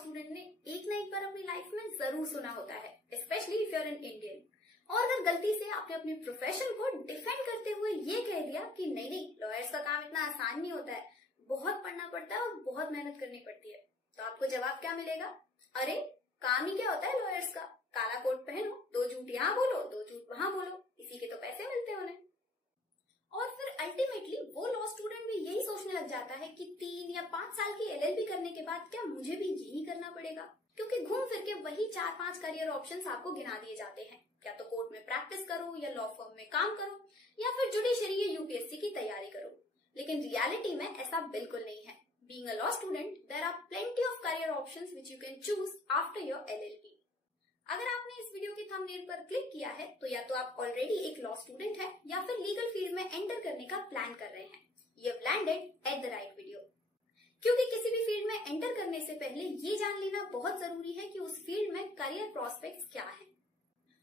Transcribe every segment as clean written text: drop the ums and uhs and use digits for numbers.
Student ने एक ना एक बार अपनी लाइफ में जरूर सुना होता है, especially if you are an Indian. और अगर गलती से आपने अपने प्रोफेशन को डिफेंड करते हुए ये कह दिया कि नहीं नहीं, लॉयर्स का काम इतना आसान नहीं होता है, बहुत पढ़ना पड़ता है और बहुत मेहनत करनी पड़ती है, तो आपको जवाब क्या मिलेगा? अरे काम ही क्या होता है लॉयर्स का, काला कोट पहनो, दो झूठ यहाँ बोलो, दो झूठ वहां बोलो, इसी के तो पैसे मिलते हैं उन्हें। और फिर अल्टीमेटली वो लॉ स्टूडेंट भी यही सोचने लग जाता है कि 3 या 5 साल की एलएलबी करने के बाद क्या मुझे भी यही करना पड़ेगा, क्योंकि घूम फिर के वही 4-5 करियर ऑप्शंस आपको गिना दिए जाते हैं। क्या तो कोर्ट में प्रैक्टिस करो, या लॉ फर्म में काम करो, या फिर जुडिशरी या यूपीएससी की तैयारी करो। लेकिन रियलिटी में ऐसा बिल्कुल नहीं है। Being a law student, there are plenty of career options which you can choose after your LLB. अगर आपने इस वीडियो के थंबनेल पर क्लिक किया है तो या तो आप ऑलरेडी एक लॉ स्टूडेंट हैं या फिर लीगल फील्ड में एंटर करने का प्लान कर रहे हैं। You have landed at the right video, क्योंकि किसी भी फील्ड में एंटर करने से पहले ये जान लेना बहुत जरूरी है कि उस फील्ड में करियर प्रोस्पेक्ट्स क्या है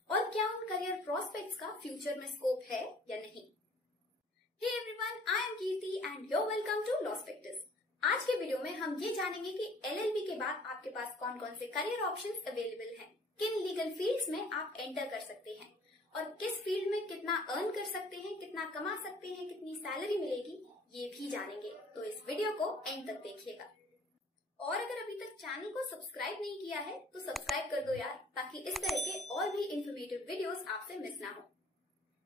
और क्या उन करियर प्रोस्पेक्ट्स का फ्यूचर में स्कोप है या नहीं। Hey everyone, I am Kirti and you welcome to Lawspectus. आज के वीडियो में हम ये जानेंगे कि एलएलबी के बाद आपके पास कौन कौन से करियर ऑप्शंस अवेलेबल हैं, किन लीगल फील्ड्स में आप एंटर कर सकते हैं और किस फील्ड में कितना अर्न कर सकते हैं, कितना कमा सकते हैं, कितनी सैलरी मिलेगी, ये भी जानेंगे। तो इस वीडियो को एंड तक देखिएगा। और अगर अभी तक चैनल को सब्सक्राइब नहीं किया है तो सब्सक्राइब कर दो यार, ताकि इस तरह के और भी इंफॉर्मेटिव वीडियोस आपसे मिस ना हो।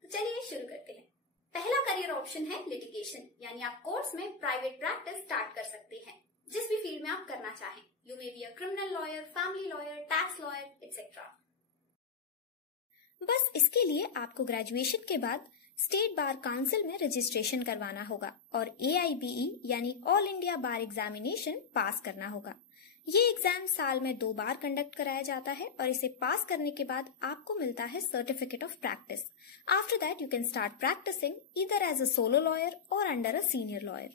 तो चलिए शुरू करते हैं। पहला करियर ऑप्शन है लिटिगेशन, यानी आप कोर्ट्स में प्राइवेट प्रैक्टिस स्टार्ट कर सकते हैं जिस भी फील्ड में आप करना चाहें। You may be a criminal lawyer, family lawyer, tax lawyer, etcetera. बस इसके लिए आपको ग्रेजुएशन के बाद स्टेट बार काउंसिल में रजिस्ट्रेशन करवाना होगा और AIBE यानी ऑल इंडिया बार एग्जामिनेशन पास करना होगा। ये एग्जाम साल में 2 बार कंडक्ट कराया जाता है और इसे पास करने के बाद आपको मिलता है certificate of practice. After that you can start practising either as a solo lawyer और under a senior lawyer.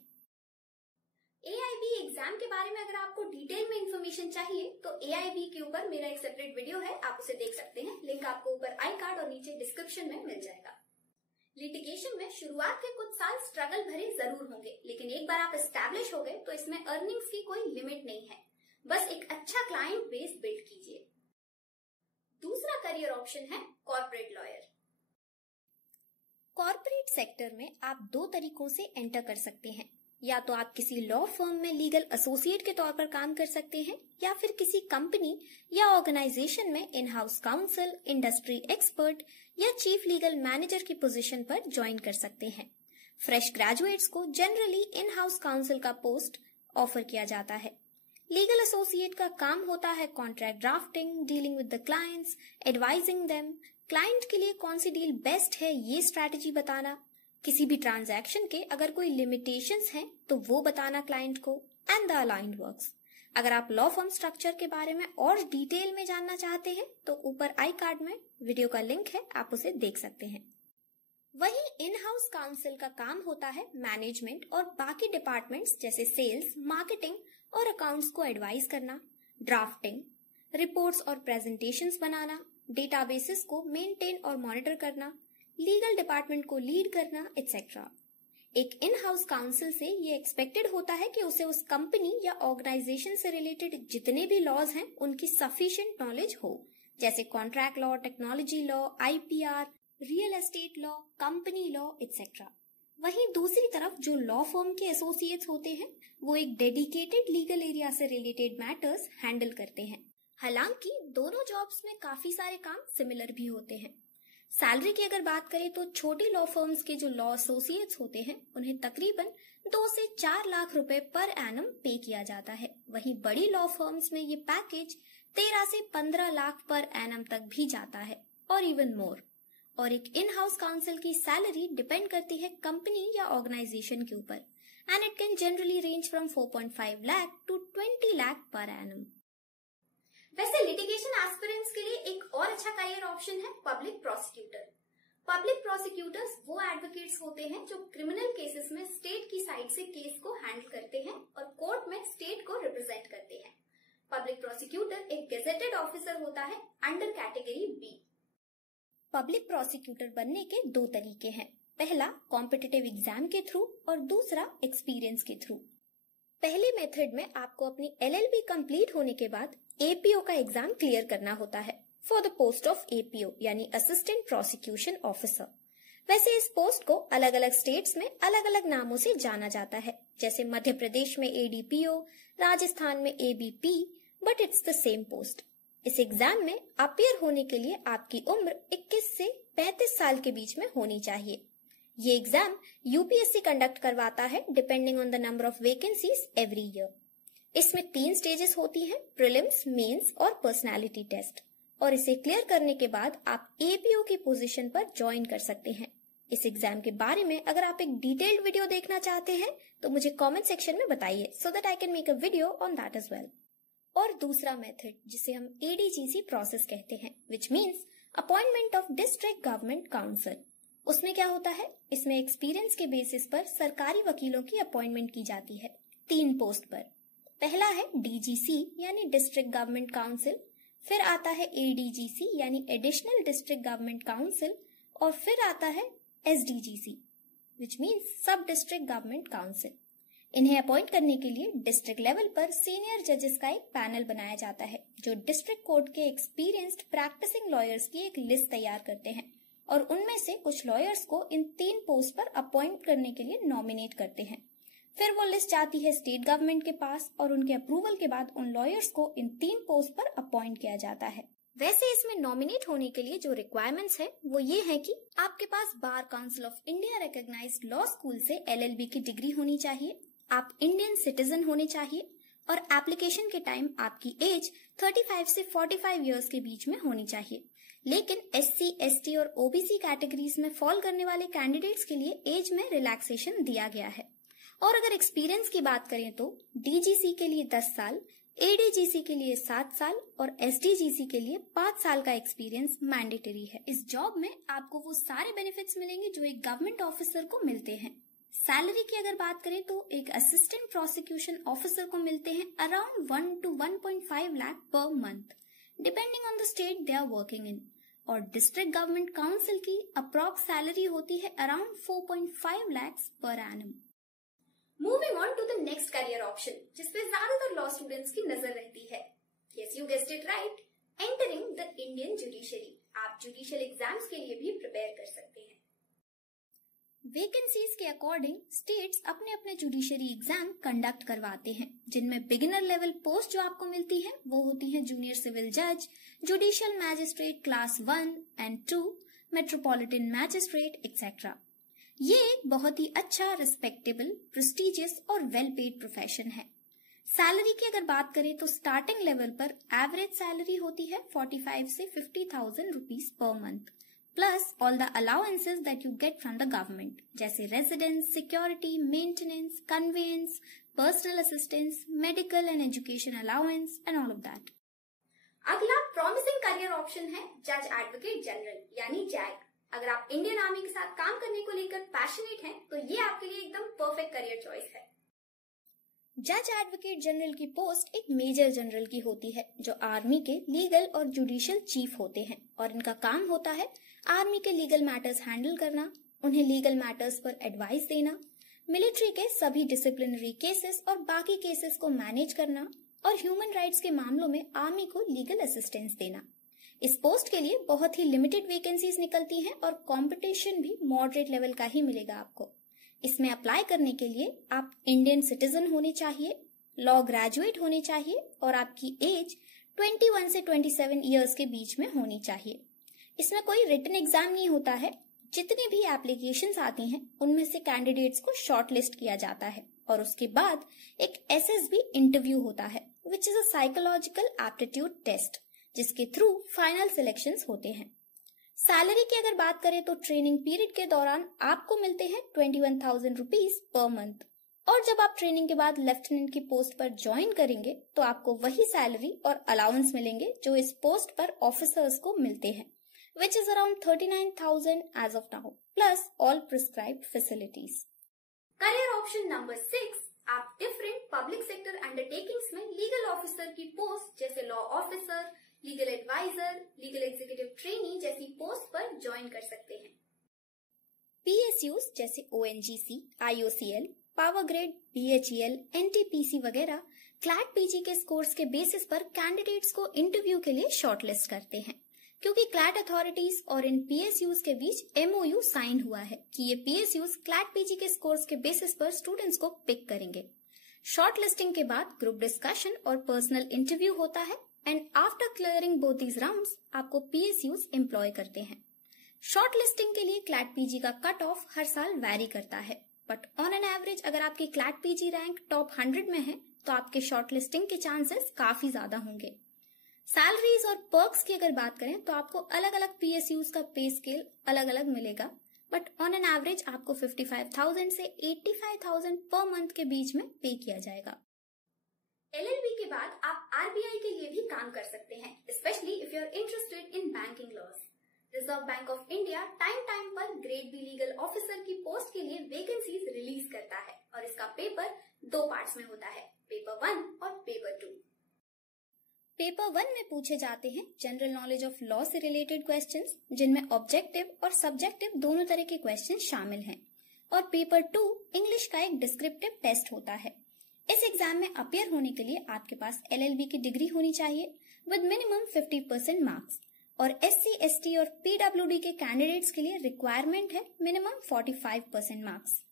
AIB exam के बारे में अगर आपको डिटेल में इंफॉर्मेशन चाहिए तो AIB के ऊपर मेरा एक सेपरेट वीडियो है, आप उसे देख सकते हैं। लिंक आपको ऊपर आई कार्ड और नीचे डिस्क्रिप्शन में मिल जाएगा। लिटिगेशन में शुरुआत के कुछ साल स्ट्रगल भरे जरूर होंगे, लेकिन एक बार आप एस्टैब्लिश हो गए तो इसमें अर्निंग्स की कोई लिमिट नहीं है। बस एक अच्छा क्लाइंट बेस बिल्ड कीजिए। दूसरा करियर ऑप्शन है कॉर्पोरेट लॉयर। कॉर्पोरेट सेक्टर में आप 2 तरीकों से एंटर कर सकते हैं। या तो आप किसी लॉ फर्म में लीगल एसोसिएट के तौर पर काम कर सकते हैं या फिर किसी कंपनी या ऑर्गेनाइजेशन में इन हाउस काउंसिल, इंडस्ट्री एक्सपर्ट या चीफ लीगल मैनेजर की पोजीशन पर ज्वाइन कर सकते हैं। फ्रेश ग्रेजुएट्स को जनरली इन हाउस काउंसिल का पोस्ट ऑफर किया जाता है। लीगल एसोसिएट का काम होता है contract drafting, dealing with the clients, advising them, client के लिए कौन सी डील बेस्ट है ये स्ट्रैटेजी बताना, किसी भी ट्रांजैक्शन के अगर कोई लिमिटेशंस हैं तो वो बताना क्लाइंट को, एंड द अलाइंड वर्क्स। अगर आप लॉ फर्म स्ट्रक्चर के बारे में और डिटेल में जानना चाहते हैं तो ऊपर आई कार्ड में वीडियो का लिंक है, आप उसे देख सकते हैं। वहीं इन हाउस काउंसिल का काम होता है मैनेजमेंट और बाकी डिपार्टमेंट्स जैसे सेल्स, मार्केटिंग और अकाउंट्स को एडवाइस करना, ड्राफ्टिंग, रिपोर्ट्स और प्रेजेंटेशंस बनाना, डेटाबेसेस को मेंटेन और मॉनिटर करना, लीगल डिपार्टमेंट को लीड करना, एक्सेट्रा। एक इन हाउस काउंसिल से ये एक्सपेक्टेड होता है कि उसे उस कंपनी या ऑर्गेनाइजेशन से रिलेटेड जितने भी लॉज हैं उनकी सफिशिएंट नॉलेज हो, जैसे contract law, technology law, IPR, real estate law, company law, etcetera. वहीं दूसरी तरफ जो लॉ फर्म के एसोसिएट्स होते हैं वो एक डेडिकेटेड लीगल एरिया से रिलेटेड मैटर्स हैंडल करते हैं। हालांकि दोनों जॉब्स में काफी सारे काम सिमिलर भी होते हैं। सैलरी की अगर बात करें तो छोटी लॉ फर्म्स के जो लॉ एसोसिएट्स होते हैं उन्हें तकरीबन 2 से 4 लाख रुपए पर एनम पे किया जाता है। वहीं बड़ी लॉ फर्म्स में ये पैकेज 13 से 15 लाख पर एनम तक भी जाता है और इवन मोर। और एक इन हाउस काउंसिल की सैलरी डिपेंड करती है कंपनी या ऑर्गेनाइजेशन के ऊपर, and it can generally range from 4.5 lakh to 20 lakh per annum. वैसे लिटिगेशन एस्पिरेंट्स के लिए एक और अच्छा करियर ऑप्शन है पब्लिक प्रोसिक्यूटर। पब्लिक प्रोसिक्यूटर्स वो एडवोकेट्स होते हैं जो क्रिमिनल केसेस में स्टेट की साइड से केस को हैंडल करते हैं और कोर्ट में स्टेट को रिप्रेजेंट करते हैं। पब्लिक प्रोसिक्यूटर एक गेजेटेड ऑफिसर होता है under category B। Public prosecutor बनने के 2 तरीके हैं। पहला कॉम्पिटिटिव एग्जाम के थ्रू और दूसरा एक्सपीरियंस के थ्रू। पहले मेथड में आपको अपनी LLB कंप्लीट होने के बाद APO का एग्जाम क्लियर करना होता है for the post of APO यानी असिस्टेंट प्रोसिक्यूशन ऑफिसर। वैसे इस पोस्ट को अलग अलग स्टेट्स में अलग अलग नामों से जाना जाता है, जैसे मध्य प्रदेश में ADPO, राजस्थान में ABP, but it's the same post. इस एग्जाम में अपीयर होने के लिए आपकी उम्र 21 से 35 साल के बीच में होनी चाहिए। ये एग्जाम UPSC कंडक्ट करवाता है depending on the number of vacancies every year. इसमें 3 स्टेजेस होती हैं, प्रीलिम्स, मेंस और पर्सनालिटी टेस्ट, और इसे क्लियर करने के बाद आप APO की पोजीशन पर ज्वाइन कर सकते हैं। इस एग्जाम के बारे में अगर आप एक डिटेल्ड वीडियो देखना चाहते हैं तो मुझे कमेंट सेक्शन में बताइए so that I can make a video on that as well. और दूसरा मेथड जिसे हम ADGC प्रोसेस कहते हैं, which means appointment of district government counsel. उसमें क्या होता है, इसमें एक्सपीरियंस के बेसिस पर सरकारी वकीलों की अपॉइंटमेंट की जाती है 3 पोस्ट पर। पहला है DGC यानी डिस्ट्रिक्ट गवर्नमेंट काउंसिल, फिर आता है ADGC यानी एडिशनल डिस्ट्रिक्ट गवर्नमेंट काउंसिल, और फिर आता है SDGC विच मीन्स सब डिस्ट्रिक्ट गवर्नमेंट काउंसिल। इन्हें अपॉइंट करने के लिए डिस्ट्रिक्ट लेवल पर सीनियर जजेस का एक पैनल बनाया जाता है जो डिस्ट्रिक्ट कोर्ट के एक्सपीरियंस्ड प्रैक्टिसिंग लॉयर्स की एक लिस्ट तैयार करते हैं, और उनमें से कुछ लॉयर्स को इन 3 पोस्ट पर अपॉइंट करने के लिए नॉमिनेट करते हैं। फिर वो लिस्ट जाती है स्टेट गवर्नमेंट के पास, और उनके अप्रूवल के बाद उन लॉयर्स को इन 3 पोस्ट पर अपॉइंट किया जाता है। वैसे इसमें नॉमिनेट होने के लिए जो रिक्वायरमेंट्स है वो ये है कि आपके पास bar council of India recognised law school से LLB की डिग्री होनी चाहिए, आप इंडियन सिटीजन होने चाहिए, और एप्लीकेशन के टाइम आपकी एज 35 से 45 इयर्स के बीच में होनी चाहिए। लेकिन SC, ST और OBC कैटेगरीज में फॉल करने वाले कैंडिडेट्स के लिए एज में रिलैक्सेशन दिया गया है। और अगर एक्सपीरियंस की बात करें तो DGC के लिए 10 साल, ADGC के लिए 7 साल और SDGC के लिए 5 साल का एक्सपीरियंस मैंडेटरी है। इस जॉब में आपको वो सारे बेनिफिट्स मिलेंगे जो एक गवर्नमेंट ऑफिसर को मिलते हैं। सैलरी की अगर बात करें तो एक असिस्टेंट प्रोसिक्यूशन ऑफिसर को मिलते हैं around 1 to 1.5 lakh per month depending on the state they are working in, और डिस्ट्रिक्ट गवर्नमेंट काउंसिल की अप्रॉक्स सैलरी होती है around 4.5 lakhs per annum. Moving on to the next career option जिसपे ज्यादातर law students की नजर रहती है। Yes you guessed it right, entering the Indian judiciary. आप जुडिशियल एग्जाम्स के लिए भी प्रिपेयर कर सकते हैं। वैकेंसीज के अकॉर्डिंग स्टेट्स अपने अपने जुडिशरी एग्जाम कंडक्ट करवाते हैं, जिनमें बिगिनर लेवल पोस्ट जो आपको मिलती है वो होती है जूनियर सिविल जज, judicial magistrate class 1 and 2, metropolitan magistrate etcetera. ये एक बहुत ही अच्छा, रिस्पेक्टेबल, प्रेस्टिजियस और वेल पेड प्रोफेशन है। सैलरी की अगर बात करें तो स्टार्टिंग लेवल पर एवरेज सैलरी होती है 45 से 50,000 rupees per month, plus all the allowances that you get from the government, जैसे residence, security, maintenance, conveyance, personal assistance, medical and education allowance and all of that. अगला promising career option है जज advocate general यानी zag. अगर आप Indian army के साथ काम करने को लेकर पैशनेट हैं तो ये आपके लिए एकदम परफेक्ट करियर चॉइस है। जज एडवोकेट जनरल की पोस्ट एक मेजर जनरल की होती है जो आर्मी के लीगल और जुडिशियल चीफ होते हैं, और इनका काम होता है आर्मी के लीगल मैटर्स हैंडल करना, उन्हें लीगल मैटर्स पर एडवाइस देना, मिलिट्री के सभी डिसिप्लिनरी केसेस और बाकी केसेस को मैनेज करना, और ह्यूमन राइट्स के मामलों में आर्मी को लीगल असिस्टेंस देना। इस पोस्ट के लिए बहुत ही लिमिटेड वैकेंसीज निकलती हैं और कंपटीशन भी मॉडरेट लेवल का ही मिलेगा आपको। इसमें अप्लाई करने के लिए आप इंडियन सिटीजन होने चाहिए, लॉ ग्रेजुएट होने चाहिए, और आपकी एज 21 से 27 इयर्स के बीच में होनी चाहिए। इसमें कोई रिटन एग्जाम नहीं होता है। जितनी भी एप्लीकेशंस आती हैं उनमें से कैंडिडेट्स को शॉर्टलिस्ट किया जाता है, और उसके बाद एक SSB इंटरव्यू होता है which is a psychological aptitude test, जिसके थ्रू फाइनल सिलेक्शंस होते हैं। सैलरी की अगर बात करें तो ट्रेनिंग पीरियड के दौरान आपको मिलते हैं 21,000 रुपीज पर मंथ, और जब आप ट्रेनिंग के बाद लेफ्टिनेंट की पोस्ट पर ज्वाइन करेंगे तो आपको वही सैलरी और अलाउंस मिलेंगे जो इस पोस्ट पर ऑफिसर्स को मिलते हैं, which is around 39,000 as of now, plus all prescribed facilities. Career option number 6, आप डिफरेंट पब्लिक सेक्टर अंडरटेकिंग्स में लीगल ऑफिसर की पोस्ट जैसे law officer, legal advisor, legal executive trainee जैसी पोस्ट पर ज्वाइन कर सकते हैं। PSUs जैसे ONGC, IOCL, power grid, BHEL, NTPC वगैरह क्लैट PG के स्कोर्स के बेसिस पर कैंडिडेट्स को इंटरव्यू के लिए शॉर्टलिस्ट करते हैं, क्योंकि क्लैट अथॉरिटीज और इन PSUs के बीच MOU साइन हुआ है कि ये PSUs क्लैट PG के स्कोर्स के बेसिस पर स्टूडेंट्स को पिक करेंगे। शॉर्ट लिस्टिंग के बाद ग्रुप डिस्कशन और पर्सनल इंटरव्यू होता है and after clearing both these rounds आपको PSUs एम्प्लॉय करते हैं। शॉर्ट लिस्टिंग के लिए क्लैट PG का कट ऑफ हर साल वैरी करता है, बट ऑन एन एवरेज अगर आपकी क्लैट PG रैंक टॉप 100 में है तो आपके शॉर्ट लिस्टिंग के चांसेस काफी ज्यादा होंगे। सैलरीज और पर्क्स की अगर बात करें तो आपको अलग अलग PSUs का पे स्केल अलग अलग मिलेगा, बट ऑन एन एवरेज आपको 55,000 से 85,000 पर मंथ के बीच में पे किया जाएगा। LLB के बाद आप RBI के लिए भी काम कर सकते हैं, specially if you are interested in banking laws. Reserve Bank of India time पर ग्रेड बी लीगल ऑफिसर की पोस्ट के लिए वैकेंसीज रिलीज करता है और इसका पेपर 2 पार्ट्स में होता है, पेपर 1 और पेपर 2। पेपर 1 में पूछे जाते हैं जनरल नॉलेज ऑफ लॉ से रिलेटेड क्वेश्चंस, जिनमें ऑब्जेक्टिव और सब्जेक्टिव दोनों तरह के क्वेश्चंस शामिल हैं, और पेपर 2 इंग्लिश का एक डिस्क्रिप्टिव टेस्ट होता है। इस एग्जाम में अपियर होने के लिए आपके पास LLB की डिग्री होनी चाहिए विद मिनिमम 50% मार्क्स, और SC, ST और PWD के कैंडिडेट्स के लिए रिक्वायरमेंट है मिनिमम 45% मार्क्स।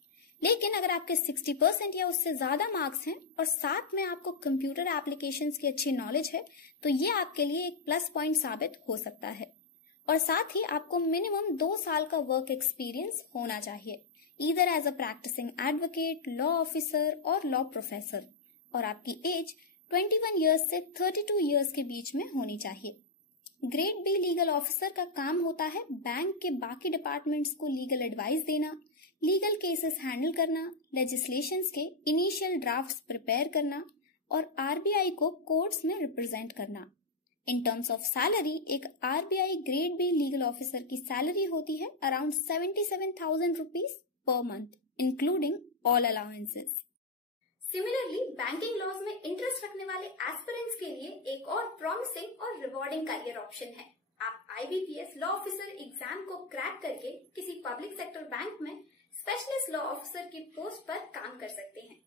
लेकिन अगर आपके 60% या उससे ज्यादा मार्क्स हैं और साथ में आपको कंप्यूटर एप्लीकेशंस की अच्छी नॉलेज है तो ये आपके लिए एक प्लस पॉइंट साबित हो सकता है। और साथ ही आपको मिनिमम 2 साल का वर्क एक्सपीरियंस होना चाहिए, either as a practising advocate, law officer और लॉ प्रोफेसर, और आपकी एज 21 ईयर्स से 32 ईयर्स के बीच में होनी चाहिए। ग्रेड बी लीगल ऑफिसर का काम होता है बैंक के बाकी डिपार्टमेंट्स को लीगल एडवाइस देना, लीगल केसेस हैंडल करना, लेजिस्लेशंस के इनिशियल ड्राफ्ट्स प्रिपेयर करना और RBI को कोर्ट्स में रिप्रेजेंट करना। इन टर्म्स ऑफ सैलरी एक RBI grade B legal officer की सैलरी होती है around 77,000 rupees per month including all allowances. Similarly banking laws में इंटरेस्ट रखने वाले एस्पिरेंट्स के लिए एक और प्रॉमिसिंग और रिवॉर्डिंग करियर ऑप्शन है। आप IBPS लॉ ऑफिसर एग्जाम को क्रैक करके किसी पब्लिक सेक्टर बैंक में स्पेशलिस्ट लॉ ऑफिसर की पोस्ट पर काम कर सकते हैं।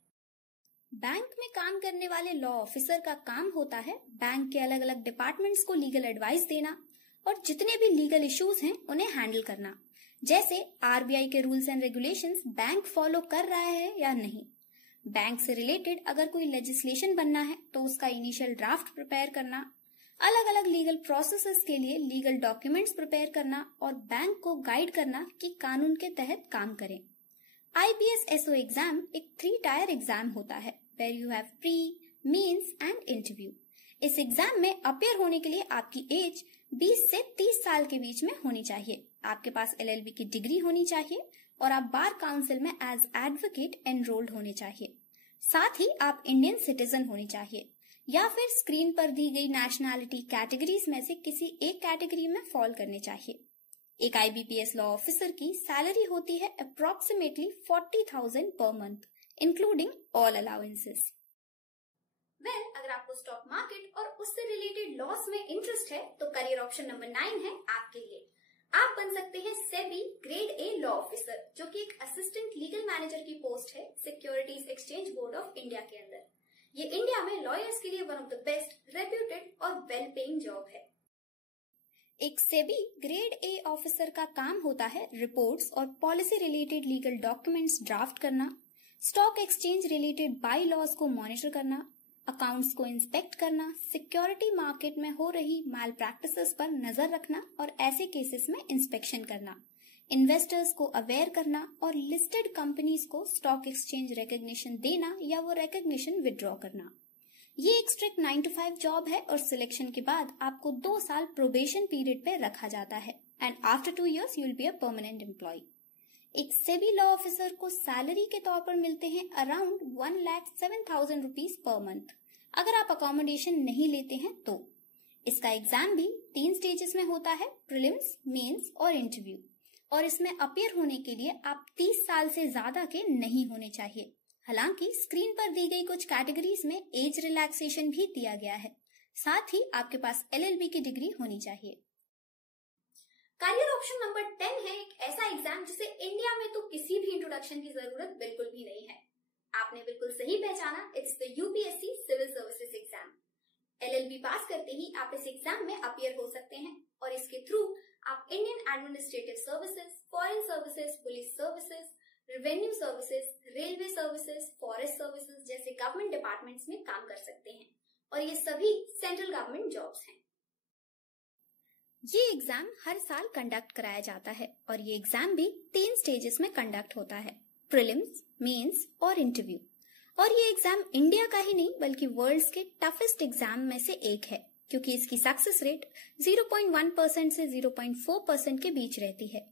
बैंक में काम करने वाले लॉ ऑफिसर का काम होता है बैंक के अलग अलग डिपार्टमेंट्स को लीगल एडवाइस देना और जितने भी लीगल इश्यूज हैं उन्हें हैंडल करना, जैसे RBI के rules and regulations bank follow कर रहा है या नहीं, बैंक से रिलेटेड अगर कोई लेजिस्लेशन बनना है तो उसका इनिशियल ड्राफ्ट प्रिपेयर करना, अलग अलग लीगल प्रोसेसेस के लिए लीगल डॉक्यूमेंट्स प्रिपेयर करना और बैंक को गाइड करना कि कानून के तहत काम करें। IBS SO एग्जाम एक 3 टायर एग्जाम होता है where you have pre, mains and interview. इस एग्जाम में अपियर होने के लिए आपकी एज 20 से 30 साल के बीच में होनी चाहिए, आपके पास LLB की डिग्री होनी चाहिए और आप बार काउंसिल में एज एडवोकेट एनरोल्ड होने चाहिए। साथ ही आप इंडियन सिटीजन होनी चाहिए या फिर स्क्रीन पर दी गई नेशनैलिटी कैटेगरीज में से किसी एक कैटेगरी में फॉल करने चाहिए। एक IBPS लॉ ऑफिसर की सैलरी होती है अप्रोक्सीमेटली 40,000 पर मंथ इंक्लूडिंग ऑल अलाउंसेस। अगर आपको स्टॉक मार्केट और उससे रिलेटेड लॉस में इंटरेस्ट है तो करियर ऑप्शन नंबर 9 है आपके लिए। आप बन सकते हैं SEBI grade A law officer, जो कि एक असिस्टेंट लीगल मैनेजर की पोस्ट है securities exchange board of India के अंदर। ये इंडिया में लॉयर्स के लिए one of the best, reputed और वेल पेइंग जॉब है। एक सेबी ग्रेड A ऑफिसर का काम होता है रिपोर्ट्स और policy related legal documents draft करना, stock exchange related bylaws को मॉनिटर करना, अकाउंट्स को इंस्पेक्ट करना, सिक्योरिटी मार्केट में हो रही मैल प्रैक्टिसेस पर नजर रखना और ऐसे केसेस में इंस्पेक्शन करना, इन्वेस्टर्स को अवेयर करना और लिस्टेड कंपनीज को स्टॉक एक्सचेंज रिकॉग्निशन देना या वो रिकॉग्निशन विड्रॉ करना। ये एक स्ट्रिक्ट 9 to 5 जॉब है और सिलेक्शन के बाद आपको 2 साल प्रोबेशन पीरियड पे रखा जाता है and after 2 years you will be a permanent employee. एक सेबी लॉ ऑफिसर को सैलरी के तौर पर मिलते हैं अराउंड 1,07,000 रुपीज पर मंथ अगर आप अकोमोडेशन नहीं लेते हैं तो। इसका एग्जाम भी 3 स्टेजेस में होता है, प्रीलिम्स, मेंस और इंटरव्यू, और इसमें अपियर होने के लिए आप 30 साल से ज्यादा के नहीं होने चाहिए। हालांकि स्क्रीन पर दी गई कुछ कैटेगरीज में एज रिलैक्सेशन भी दिया गया है। साथ ही आपके पास LLB की डिग्री होनी चाहिए। करियर ऑप्शन नंबर 10 है एक ऐसा एग्जाम जिसे इंडिया में तो किसी भी इंट्रोडक्शन की जरूरत बिल्कुल भी नहीं है। आपने बिल्कुल सही पहचाना, it's the UPSC civil services exam. LLB pass करते ही आप इस एग्जाम में अपीयर हो सकते हैं और इसके थ्रू आप Indian administrative services, foreign services, police services, revenue services, railway services, forest services जैसे गवर्नमेंट डिपार्टमेंट्स में काम कर सकते हैं और ये सभी सेंट्रल गवर्नमेंट जॉब्स हैं। ये एग्जाम हर साल कंडक्ट कराया जाता है और ये एग्जाम भी 3 स्टेजेस में कंडक्ट होता है, प्रीलिम्स, मेंस और इंटरव्यू। और ये एग्जाम इंडिया का ही नहीं बल्कि वर्ल्ड के टफेस्ट एग्जाम में से एक है, क्योंकि इसकी सक्सेस रेट 0.1% से 0.4% के बीच रहती है।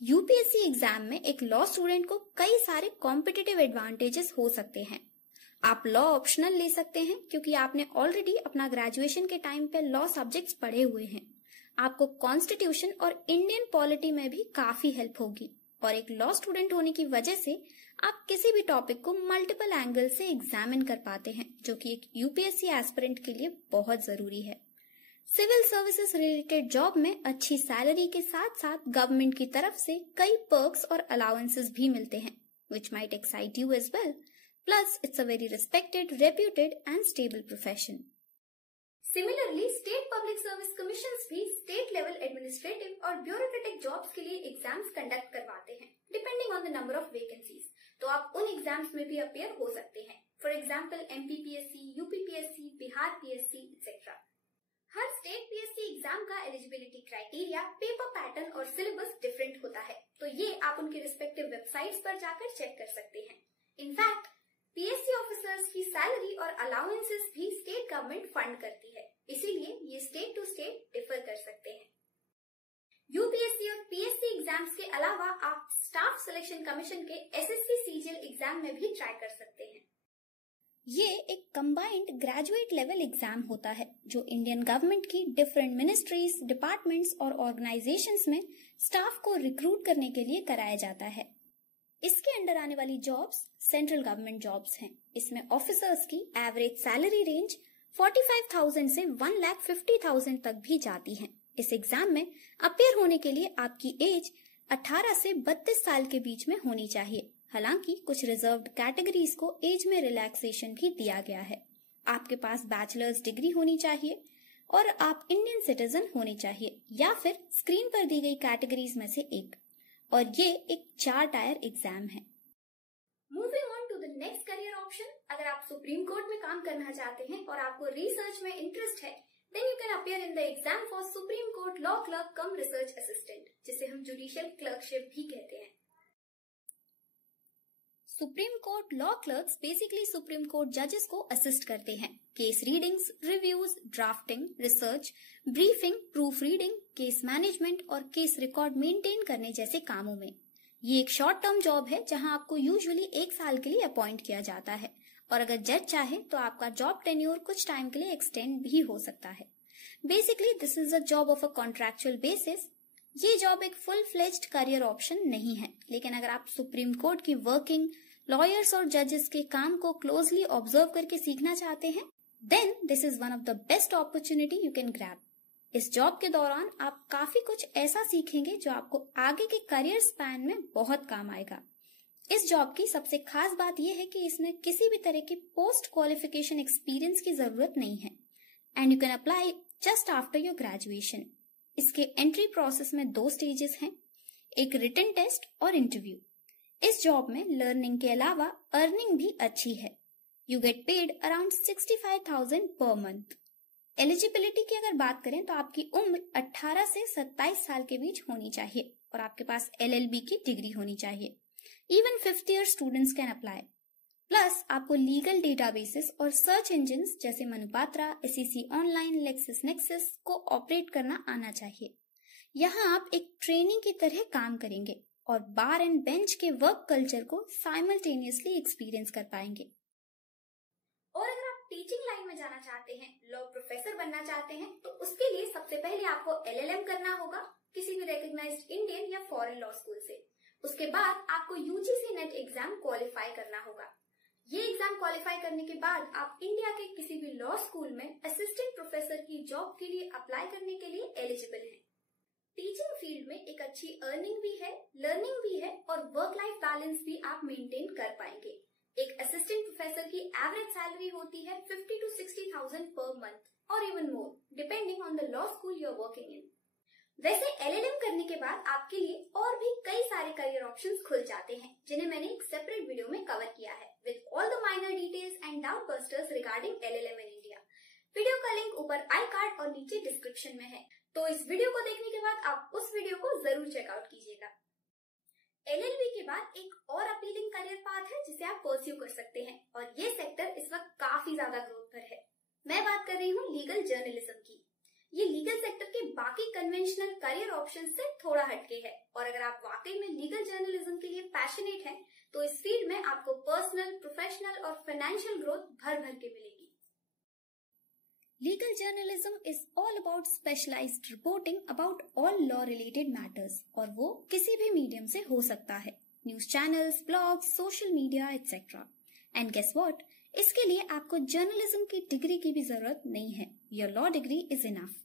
यूपीएससी एग्जाम में एक लॉ स्टूडेंट को कई सारे कॉम्पिटिटिव एडवांटेजेस हो सकते हैं। आप लॉ ऑप्शनल ले सकते हैं क्योंकि आपने ऑलरेडी अपना ग्रेजुएशन के टाइम पे लॉ सब्जेक्ट्स पढ़े हुए हैं। आपको कॉन्स्टिट्यूशन और इंडियन पॉलिटी में भी काफी हेल्प होगी और एक लॉ स्टूडेंट होने की वजह से आप किसी भी टॉपिक को मल्टीपल एंगल से एग्जामिन कर पाते हैं, जो कि एक यूपीएससी एस्पिरेंट के लिए बहुत जरूरी है। सिविल सर्विसेज रिलेटेड जॉब में अच्छी सैलरी के साथ साथ गवर्नमेंट की तरफ से कई पर्क्स और अलाउंसेस भी मिलते हैं, which might excite you as well. Plus, it's a very respected, reputed and stable profession. Similarly state public service commissions भी स्टेट लेवल एडमिनिस्ट्रेटिव और ब्यूरोक्रेटिक जॉब्स के लिए एग्जाम्स कंडक्ट करवाते हैं, depending on the number of vacancies. तो आप उन exams में भी अपीयर हो सकते हैं, for example MPPSC, UPPSC, Bihar PSC etcetera. Her state PSC exam का एलिजिबिलिटी क्राइटेरिया, पेपर पैटर्न और सिलेबस डिफरेंट होता है, तो ये आप उनके रिस्पेक्टिव वेबसाइट्स पर जाकर चेक कर सकते हैं। इनफैक्ट पीएससी ऑफिसर्स की सैलरी और अलाउंसेस भी स्टेट गवर्नमेंट फंड करती है, इसीलिए ये स्टेट टू स्टेट डिफर कर सकते हैं। यूपीएससी और पीएससी एग्जाम्स के अलावा आप स्टाफ सिलेक्शन कमीशन के एसएससी सीजीएल एग्जाम में भी ट्राई कर सकते हैं। ये एक कंबाइंड ग्रेजुएट लेवल एग्जाम होता है जो इंडियन गवर्नमेंट की डिफरेंट मिनिस्ट्रीज, डिपार्टमेंट्स और ऑर्गेनाइजेशंस में स्टाफ को रिक्रूट करने के लिए कराया जाता है। इसके अंडर आने वाली जॉब्स सेंट्रल गवर्नमेंट जॉब्स हैं। इसमें ऑफिसर्स की एवरेज सैलरी रेंज 45,000 से 1,50,000 तक भी जाती है। इस एग्जाम में अपीयर होने के लिए आपकी एज 18 से 32 साल के बीच में होनी चाहिए। हालांकि कुछ रिजर्व्ड कैटेगरीज को एज में रिलैक्सेशन भी दिया गया है। आपके पास बैचलर्स डिग्री होनी चाहिए और आप इंडियन सिटीजन होने चाहिए या फिर स्क्रीन पर दी गई कैटेगरीज में से एक, और ये एक 4 टायर एग्जाम है। Moving on to the next career option, अगर आप सुप्रीम कोर्ट में काम करना चाहते हैं और आपको रिसर्च में इंटरेस्ट है, then you can appear in the exam for Supreme Court law clerk cum research assistant, जिसे हम जुडिशियल क्लर्कशिप भी कहते हैं। Supreme Court law clerks basically Supreme Court जजेस को असिस्ट करते हैं case readings, reviews, drafting, research, briefing, proof reading, case management और केस रिकॉर्ड मेंटेन करने जैसे कामों में। ये एक शॉर्ट टर्म जॉब है जहां आपको यूजुअली 1 साल के लिए अपॉइंट किया जाता है और अगर जज चाहे तो आपका जॉब टेन्योर कुछ टाइम के लिए एक्सटेंड भी हो सकता है। Basically this is a job of a contractual basis. ये जॉब एक फुल फ्लेज्ड करियर ऑप्शन नहीं है, लेकिन अगर आप सुप्रीम कोर्ट की वर्किंग, लॉयर्स और जजेस के काम को क्लोजली ऑब्जर्व करके सीखना चाहते हैं, then this is one of the best opportunity you can grab. इस जॉब के दौरान आप काफी कुछ ऐसा सीखेंगे जो आपको आगे के करियर स्पैन में बहुत काम आएगा। इस जॉब की सबसे खास बात यह है कि इसमें किसी भी तरह की पोस्ट क्वालिफिकेशन एक्सपीरियंस की जरूरत नहीं है and you can apply just after your graduation. इसके एंट्री प्रोसेस में 2 स्टेजेस हैं, एक रिटन टेस्ट और इंटरव्यू। इस जॉब में लर्निंग के अलावा अर्निंग भी अच्छी है। You get paid around 65,000 per month. Eligibility की अगर बात करें तो आपकी उम्र 18 से 27 साल के बीच होनी चाहिए और आपके पास LLB की डिग्री होनी चाहिए। Even 5th year students can apply. Plus आपको लीगल डेटाबेसेस और सर्च इंजिन्स जैसे मनुपात्रा, SEC ऑनलाइन, लेक्सिस नेक्सिस को ऑपरेट करना आना चाहिए। यहाँ आप एक ट्रेनी की तरह काम करेंगे और बार एंड बेंच के वर्क कल्चर को साइमल्टेनियसली एक्सपीरियंस कर पाएंगे। और अगर आप टीचिंग लाइन में जाना चाहते हैं, लॉ प्रोफेसर बनना चाहते हैं, तो उसके लिए सबसे पहले आपको LLM करना होगा किसी भी रिकॉग्नाइज्ड इंडियन या फॉरेन लॉ स्कूल से। उसके बाद आपको UGC नेट एग्जाम क्वालिफाई करना होगा। ये एग्जाम क्वालिफाई करने के बाद आप इंडिया के किसी भी लॉ स्कूल में असिस्टेंट प्रोफेसर की जॉब के लिए अप्लाई करने के लिए एलिजिबल हैं। टीचिंग फील्ड में एक अच्छी अर्निंग भी है, लर्निंग भी है और वर्क लाइफ बैलेंस भी आप मेंटेन कर पाएंगे। एक असिस्टेंट प्रोफेसर की एवरेज सैलरी होती है 50 to 60,000 पर मंथ और even more depending on the law school you are working in. वैसे LLM करने के बाद आपके लिए और भी कई सारे करियर ऑप्शंस खुल जाते हैं जिन्हें मैंने एक सेपरेट वीडियो में कवर किया है with all the minor details and doubt busters regarding LLM in India. Video का लिंक ऊपर आई कार्ड और नीचे डिस्क्रिप्शन में है, तो इस वीडियो को देखने के बाद आप उस वीडियो को जरूर चेकआउट कीजिएगा। LLB के बाद एक और अपीलिंग करियर पाथ है जिसे आप परस्यू कर सकते हैं और ये सेक्टर इस वक्त काफी ज्यादा ग्रोथ पर है। मैं बात कर रही हूँ लीगल जर्नलिज्म की। ये लीगल सेक्टर के बाकी कन्वेंशनल करियर ऑप्शन से थोड़ा हटके है और अगर आप वाकई में लीगल जर्नलिज्म के लिए पैशनेट हैं, तो इस फील्ड में आपको पर्सनल, प्रोफेशनल और फाइनेंशियल ग्रोथ भर भर के मिलेगी। Legal journalism is all about specialized reporting about all law related matters और वो किसी भी मीडियम से हो सकता है, news channels, blogs, social media etc. And guess what, इसके लिए आपको जर्नलिज्म की डिग्री की भी जरूरत नहीं है। Your law degree is enough.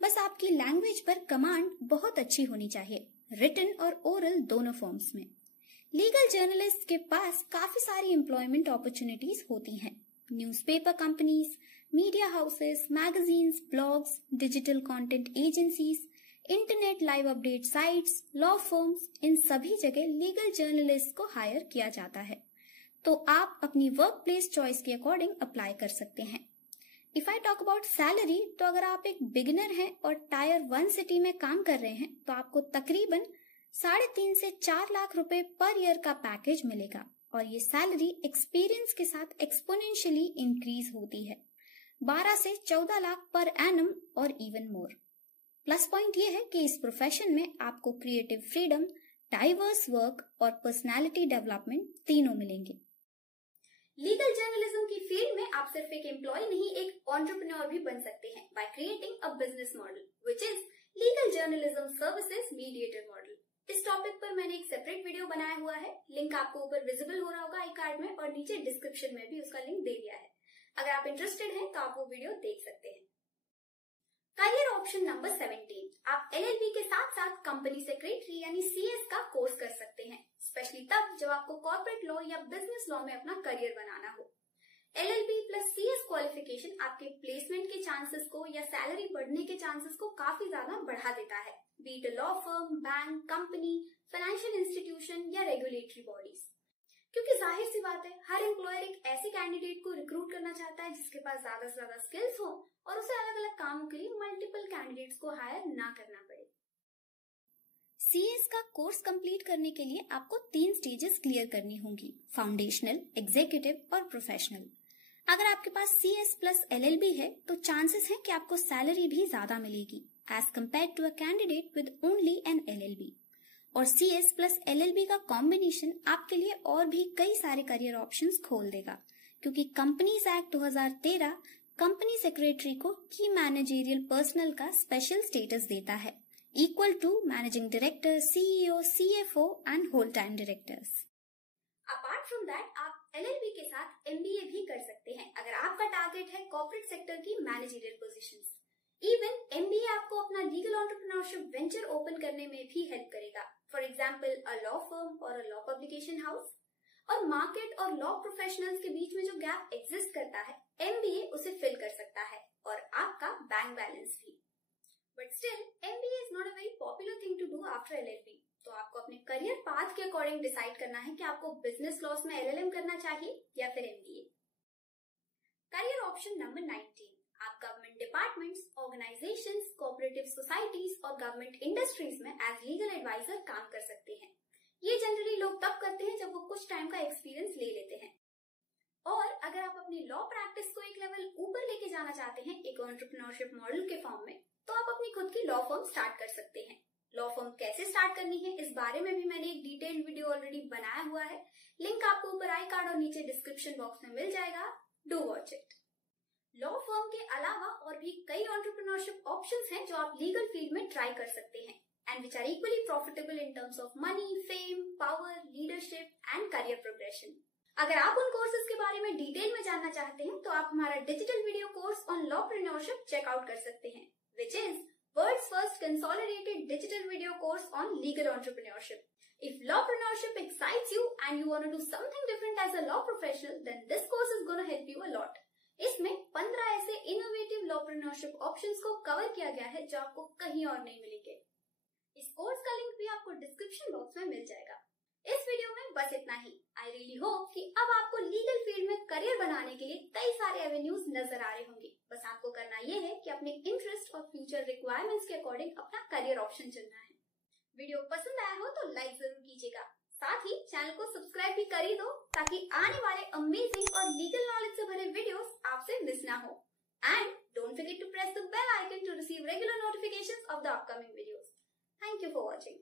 बस आपकी लैंग्वेज पर कमांड बहुत अच्छी होनी चाहिए, रिटन और ओरल दोनों फॉर्म्स में। लीगल जर्नलिस्ट के पास काफी सारी एम्प्लॉयमेंट अपॉर्चुनिटीज होती हैं। Newspaper companies, media houses, magazines, blogs, digital content agencies, internet live update sites, law firms, इन सभी जगह लीगल जर्नलिस्ट को हायर किया जाता है। तो आप अपनी वर्क प्लेस चॉइस के अकॉर्डिंग अप्लाई कर सकते हैं। If I talk about salary, तो अगर आप एक बिगिनर हैं और टायर 1 सिटी में काम कर रहे हैं तो आपको तकरीबन 3.5 से 4 लाख रुपए पर ईयर का पैकेज मिलेगा और ये सैलरी एक्सपीरियंस के साथ एक्सपोनेंशियली इंक्रीज होती है, 12 से 14 लाख पर एनम और इवन मोर। प्लस पॉइंट ये है कि इस प्रोफेशन में आपको क्रिएटिव फ्रीडम, डाइवर्स वर्क और पर्सनालिटी डेवलपमेंट तीनों मिलेंगे। लीगल जर्नलिज्म की फील्ड में आप सिर्फ एक एम्प्लॉय नहीं, एक एंटरप्रेन्योर भी बन सकते हैं by creating a business model which is legal journalism services mediator model. इस टॉपिक पर मैंने एक सेपरेट वीडियो बनाया हुआ है, लिंक आपको ऊपर विजिबल हो रहा होगा आई कार्ड में और नीचे डिस्क्रिप्शन में भी उसका लिंक दे दिया है। अगर आप इंटरेस्टेड हैं तो आप वो वीडियो देख सकते हैं। करियर ऑप्शन नंबर 17, आप LLB के साथ साथ कंपनी सेक्रेटरी यानी CS का कोर्स कर सकते हैं, स्पेशली तब जब आपको कॉर्पोरेट लॉ या बिजनेस लॉ में अपना करियर बनाना हो। LLB प्लस CS क्वालिफिकेशन आपके प्लेसमेंट के चांसेस को या सैलरी बढ़ने के चांसेस को काफी ज्यादा बढ़ा देता है, B it law firm, bank, company, financial institution या रेगुलेटरी बॉडीज। क्योंकि जाहिर सी बात है, हर एम्प्लॉयर एक ऐसे कैंडिडेट को रिक्रूट करना चाहता है जिसके पास ज्यादा से ज्यादा स्किल्स हो और उसे अलग अलग कामों के लिए मल्टीपल कैंडिडेट्स को हायर ना करना पड़े। CS का कोर्स कंप्लीट करने के लिए आपको 3 स्टेजेस क्लियर करनी होंगी, फाउंडेशनल, एग्जीक्यूटिव और प्रोफेशनल। अगर आपके पास CS प्लस LLB है तो चांसेस है कि आपको सैलरी भी ज्यादा मिलेगी as compared to a candidate with only an LLB। और CS प्लस LLB का कॉम्बिनेशन आपके लिए और भी कई सारे करियर ऑप्शंस खोल देगा, क्योंकि कंपनीज एक्ट 2013 कंपनी सेक्रेटरी को की मैनेजरियल पर्सनल का स्पेशल स्टेटस देता है, equal to managing director, CEO, CFO and whole time directors. Apart from that, आप LLB के साथ MBA भी कर सकते हैं अगर आपका टारगेट है कॉर्पोरेट सेक्टर की मैनेजरियल पोजीशंस। इवन MBA आपको अपना लीगल एंटरप्रेन्योरशिप वेंचर ओपन करने में भी हेल्प करेगा, for example a law firm और अ लॉ पब्लिकेशन हाउस। और मार्केट और लॉ प्रोफेशनल्स के बीच में जो गैप एग्जिस्ट करता है, MBA उसे फिल कर सकता है और आपका बैंक बैलेंस भी। But still MBA is not a very popular thing to do after LLB, तो आपको अपने करियर पाथ के अकॉर्डिंग डिसाइड करना है कि आपको बिजनेस लॉस में LLM करना चाहिए या फिर MBA। करियर ऑप्शन नंबर 19, आप government departments, organisations, cooperative societies और गवर्नमेंट इंडस्ट्रीज में एज लीगल एडवाइजर काम कर सकते हैं। ये जनरली लोग तब करते हैं जब वो कुछ टाइम का एक्सपीरियंस ले लेते हैं। और अगर आप अपनी लॉ प्रैक्टिस को एक लेवल ऊपर लेके जाना चाहते हैं एक एंटरप्रेन्योरशिप मॉडल के फॉर्म में, तो आप अपनी खुद की लॉ फर्म स्टार्ट कर सकते हैं। लॉ फर्म कैसे स्टार्ट करनी है इस बारे में भी मैंने एक डिटेल्ड वीडियो ऑलरेडी बनाया हुआ है, लिंक आपको ऊपर आई कार्ड और नीचे डिस्क्रिप्शन बॉक्स में मिल जाएगा, do watch it. Law firm के अलावा और भी कई एंटरप्रेन्योरशिप ऑप्शंस हैं जो आप लीगल फील्ड में ट्राई कर सकते हैं and which are equally profitable in terms of money, fame, power, leadership and career progression. अगर आप उन कोर्सेज के बारे में डिटेल में जानना चाहते हैं तो आप हमारा digital video course on lawpreneurship check out कर सकते हैं, which is world's first consolidated digital video course on legal entrepreneurship. If lawpreneurship excites you and you want to do something different as a law professional, then this course is going to help you a lot. इसमें 15 ऐसे innovative लॉप्रेन्योरशिप options को cover किया गया है जो आपको कहीं और नहीं मिलेंगे। इस कोर्स का लिंक भी आपको डिस्क्रिप्शन बॉक्स में मिल जाएगा। इस वीडियो में बस इतना ही। आई रियली होप कि अब आपको लीगल फील्ड में करियर बनाने के लिए कई सारे एवेन्यूज नजर आ रहे होंगे। बस आपको करना ये है कि अपने इंटरेस्ट और फ्यूचर रिक्वायरमेंट्स के अकॉर्डिंग अपना करियर ऑप्शन चुनना है। वीडियो पसंद आया हो तो लाइक जरूर कीजिएगा। साथ ही चैनल को सब्सक्राइब भी कर ही दो ताकि आने वाले अमेजिंग और लीगल नॉलेज से भरे वीडियोस आपसे मिस ना हो। And don't forget to press the bell icon to receive regular notifications of the upcoming videos. Thank you for watching.